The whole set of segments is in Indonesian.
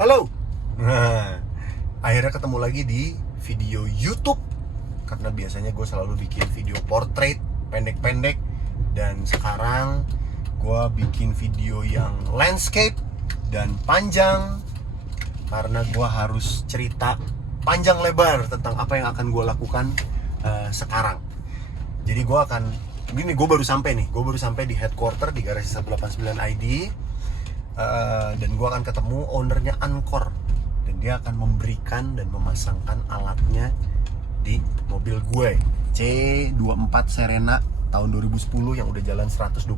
Halo. Nah, akhirnya ketemu lagi di video YouTube. Karena biasanya gue selalu bikin video portrait pendek-pendek, dan sekarang gue bikin video yang landscape dan panjang karena gue harus cerita panjang lebar tentang apa yang akan gue lakukan sekarang. Jadi gue akan ini gue baru sampai di headquarter di garasi 189 ID. Dan gue akan ketemu ownernya Anchor, dan dia akan memberikan dan memasangkan alatnya di mobil gue C24 Serena tahun 2010 yang udah jalan 129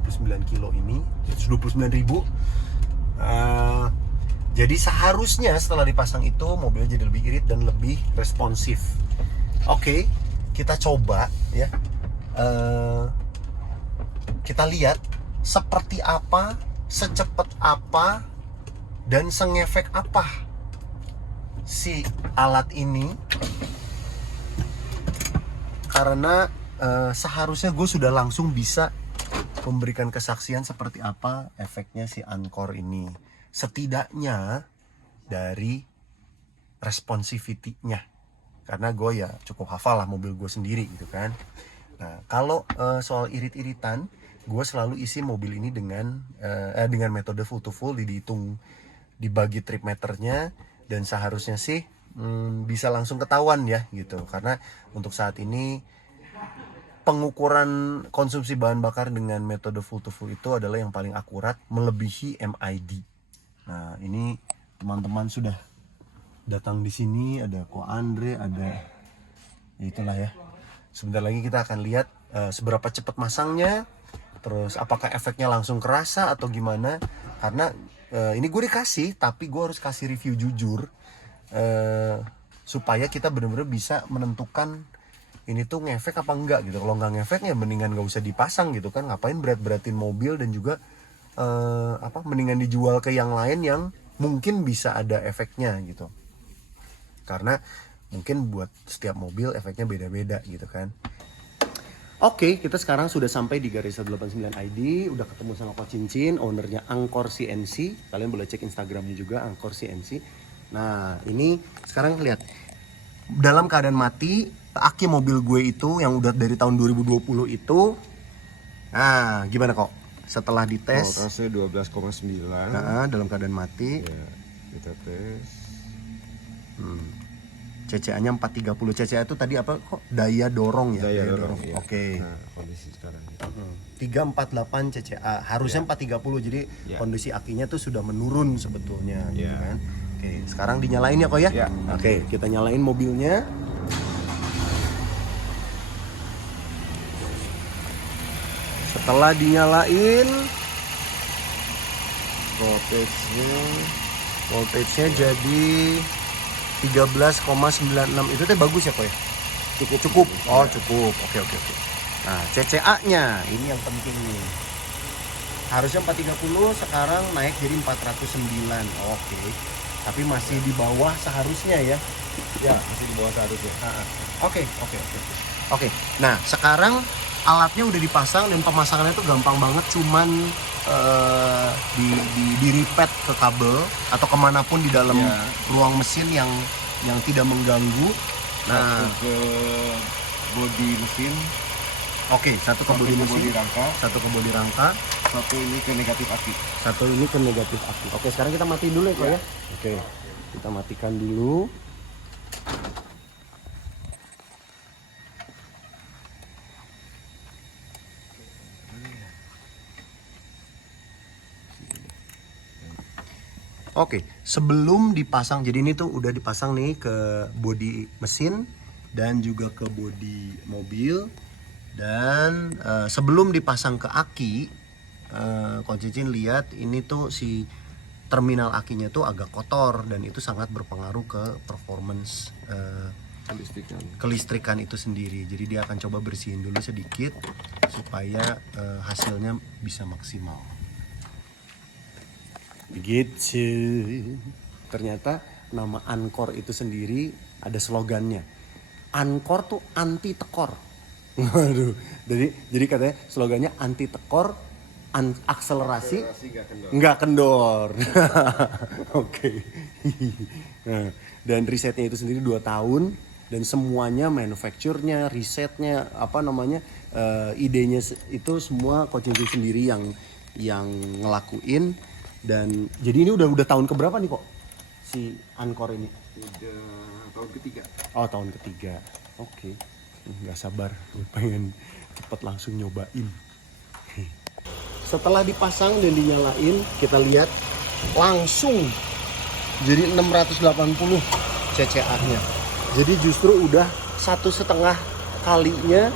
kilo ini, 129.000. Jadi seharusnya setelah dipasang itu mobilnya jadi lebih irit dan lebih responsif. Oke, kita coba ya. Kita lihat seperti apa, secepat apa, dan sengefek apa si alat ini. Karena seharusnya gue sudah langsung bisa memberikan kesaksian seperti apa efeknya si Anchor ini, setidaknya dari responsivity-nya. Karena gue ya cukup hafal lah mobil gue sendiri gitu kan. Nah, kalau soal irit-iritan, gue selalu isi mobil ini dengan metode full to full, dihitung, dibagi trip meternya, dan seharusnya sih bisa langsung ketahuan ya gitu. Karena untuk saat ini pengukuran konsumsi bahan bakar dengan metode full to full itu adalah yang paling akurat, melebihi MID. Nah, ini teman-teman sudah datang di sini, ada Ko Andre, ada ya itulah ya. Sebentar lagi kita akan lihat seberapa cepat masangnya, terus apakah efeknya langsung kerasa atau gimana. Karena ini gue dikasih, tapi gue harus kasih review jujur supaya kita benar-benar bisa menentukan ini tuh ngefek apa enggak gitu. Kalau nggak ngefek ya mendingan nggak usah dipasang gitu kan. Ngapain berat-beratin mobil, dan juga mendingan dijual ke yang lain yang mungkin bisa ada efeknya gitu. Karena mungkin buat setiap mobil efeknya beda-beda gitu kan. Oke, kita sekarang sudah sampai di garis 189 ID, udah ketemu sama Ko Cincin, ownernya Anchor CNC. Kalian boleh cek Instagramnya juga, Anchor CNC. Nah, ini sekarang lihat, dalam keadaan mati, aki mobil gue itu yang udah dari tahun 2020 itu, nah gimana kok? Setelah dites, voltasenya 12,9. dalam keadaan mati. Ya, kita tes. CCA-nya 430. CCA itu tadi apa kok? Daya dorong ya? Daya dorong. Ya. Oke. Nah, kondisi sekarang. 348 CCA. Harusnya 430. Jadi kondisi akinya tuh sudah menurun sebetulnya gitu kan. Oke, sekarang dinyalain ya kok ya? Ya. Oke, kita nyalain mobilnya. Setelah dinyalain, voltage-nya jadi 13,96. Itu teh bagus ya kok ya? Cukup. Oh, cukup. Oke. Nah, CCA-nya ini yang penting nih. Harusnya 430, sekarang naik jadi 409. Oke. Tapi masih di bawah seharusnya ya. Ya, masih di bawah seharusnya. Oke. Nah, sekarang alatnya udah dipasang, dan pemasangannya tuh gampang banget, cuman di repeat ke kabel atau kemanapun di dalam ruang mesin yang tidak mengganggu. Nah, satu ke bodi mesin. Oke, satu ke bodi mesin, satu ke bodi rangka, satu ini ke negatif aki. satu ini ke negatif aki. Oke, sekarang kita matiin dulu ya kok ya. Oke, kita matikan dulu. Oke, sebelum dipasang, jadi ini tuh udah dipasang nih ke bodi mesin dan juga ke bodi mobil. Dan sebelum dipasang ke aki, Ko Cincin lihat ini tuh si terminal akinya tuh agak kotor, dan itu sangat berpengaruh ke performance kelistrikan itu sendiri. Jadi dia akan coba bersihin dulu sedikit supaya hasilnya bisa maksimal. Begitu. Ternyata nama Anchor itu sendiri ada slogannya. Anchor tuh anti tekor. Waduh. Jadi katanya slogannya anti tekor, akselerasi nggak kendor. nggak kendor. Oke. Nah, dan risetnya itu sendiri 2 tahun dan semuanya manufacture-nya, risetnya, idenya itu semua Coach Cincin sendiri yang ngelakuin. Dan jadi ini udah tahun keberapa nih kok si Anchor ini? Udah tahun ketiga. Oh, tahun ketiga. Oke. Nggak sabar, gue pengen cepet langsung nyobain. Setelah dipasang dan dinyalain, kita lihat langsung jadi 680 CCA-nya. Jadi justru udah 1,5 kalinya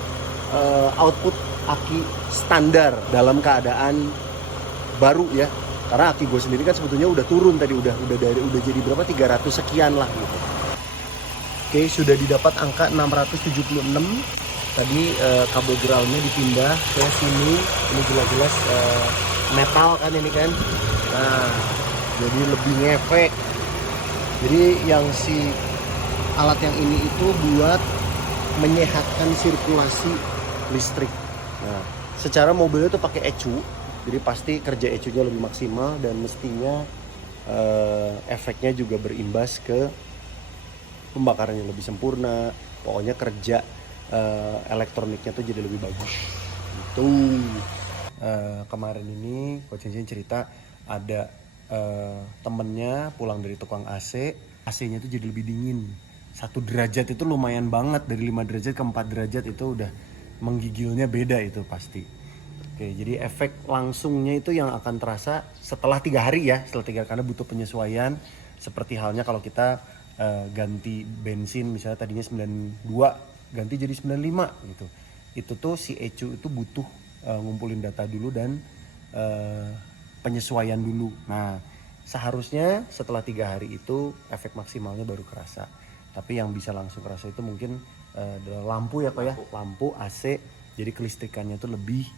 output aki standar dalam keadaan baru ya. Karena aki gue sendiri kan sebetulnya udah turun tadi, udah jadi berapa, 300 sekian lah gitu. Oke, sudah didapat angka 676. Tadi kabel groundnya dipindah ke sini. Ini jelas-jelas metal kan ini kan. Nah, jadi lebih ngefek. Jadi yang si alat yang ini itu buat menyehatkan sirkulasi listrik. Nah, secara mobilnya tuh pakai ECU. Jadi pasti kerja ECU-nya lebih maksimal dan mestinya efeknya juga berimbas ke pembakaran yang lebih sempurna. Pokoknya kerja elektroniknya tuh jadi lebih bagus. Gitu. Kemarin ini Coach Cincin cerita ada temennya pulang dari tukang AC, AC-nya tuh jadi lebih dingin. 1 derajat itu lumayan banget, dari 5 derajat ke 4 derajat itu udah menggigilnya beda itu pasti. Oke, jadi efek langsungnya itu yang akan terasa setelah 3 hari ya, karena butuh penyesuaian. Seperti halnya kalau kita ganti bensin misalnya tadinya 92 ganti jadi 95 gitu. Itu tuh si ECU itu butuh ngumpulin data dulu dan penyesuaian dulu. Nah, seharusnya setelah 3 hari itu efek maksimalnya baru kerasa. Tapi yang bisa langsung kerasa itu mungkin lampu ya Pak ya, lampu AC. Jadi kelistrikannya itu lebih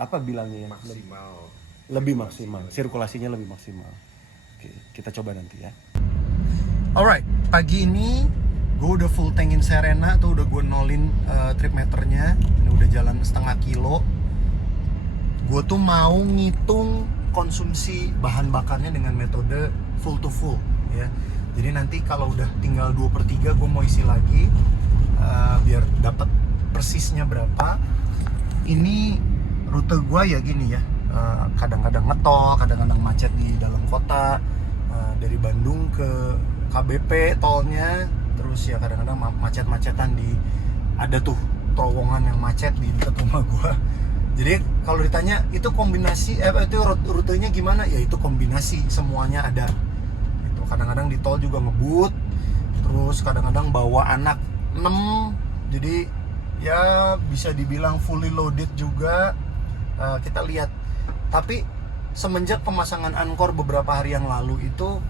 apa bilangnya ya? Maksimal. Lebih maksimal, sirkulasinya lebih maksimal. Oke, kita coba nanti ya. Alright, pagi ini gue udah full tankin Serena tuh, udah gue nolin trip meternya. Ini udah jalan 0,5 kilo. Gue tuh mau ngitung konsumsi bahan bakarnya dengan metode full to full ya. Jadi nanti kalau udah tinggal 2/3 gue mau isi lagi biar dapat persisnya berapa. Ini rute gue ya gini ya, kadang-kadang ngetol, kadang-kadang macet di dalam kota, dari Bandung ke KBP tolnya, terus ya kadang-kadang macet-macetan ada tuh terowongan yang macet di dekat rumah gue. Jadi kalau ditanya itu kombinasi itu rutenya gimana, ya itu kombinasi semuanya ada. Itu kadang-kadang di tol juga ngebut, terus kadang-kadang bawa anak 6, jadi ya bisa dibilang fully loaded juga. Kita lihat. Tapi semenjak pemasangan Anchor beberapa hari yang lalu itu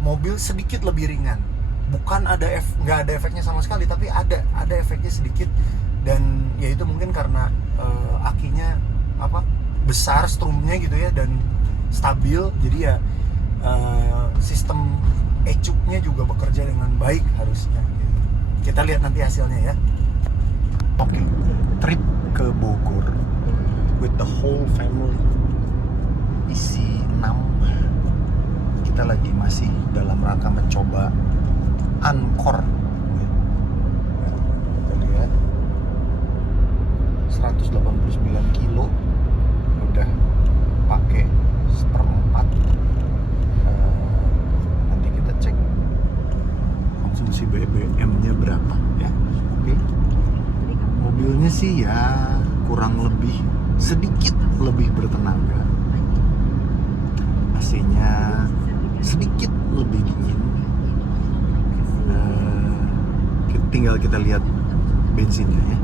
mobil sedikit lebih ringan. Bukan nggak ada efeknya sama sekali, tapi ada efeknya sedikit. Dan ya itu mungkin karena akinya besar strumnya gitu ya, dan stabil. Jadi ya sistem ECU-nya juga bekerja dengan baik harusnya. Kita lihat nanti hasilnya ya. Oke, trip ke Bogor with the whole family, isi 6. Kita lagi masih dalam rangka mencoba Anchor. Kita lihat 189 kilo udah pakai 1/4. Nanti kita cek konsumsi BBM-nya berapa ya. Oke. Mobilnya sih ya kurang lebih sedikit lebih bertenaga. AC-nya sedikit lebih dingin. Tinggal kita lihat bensinnya ya.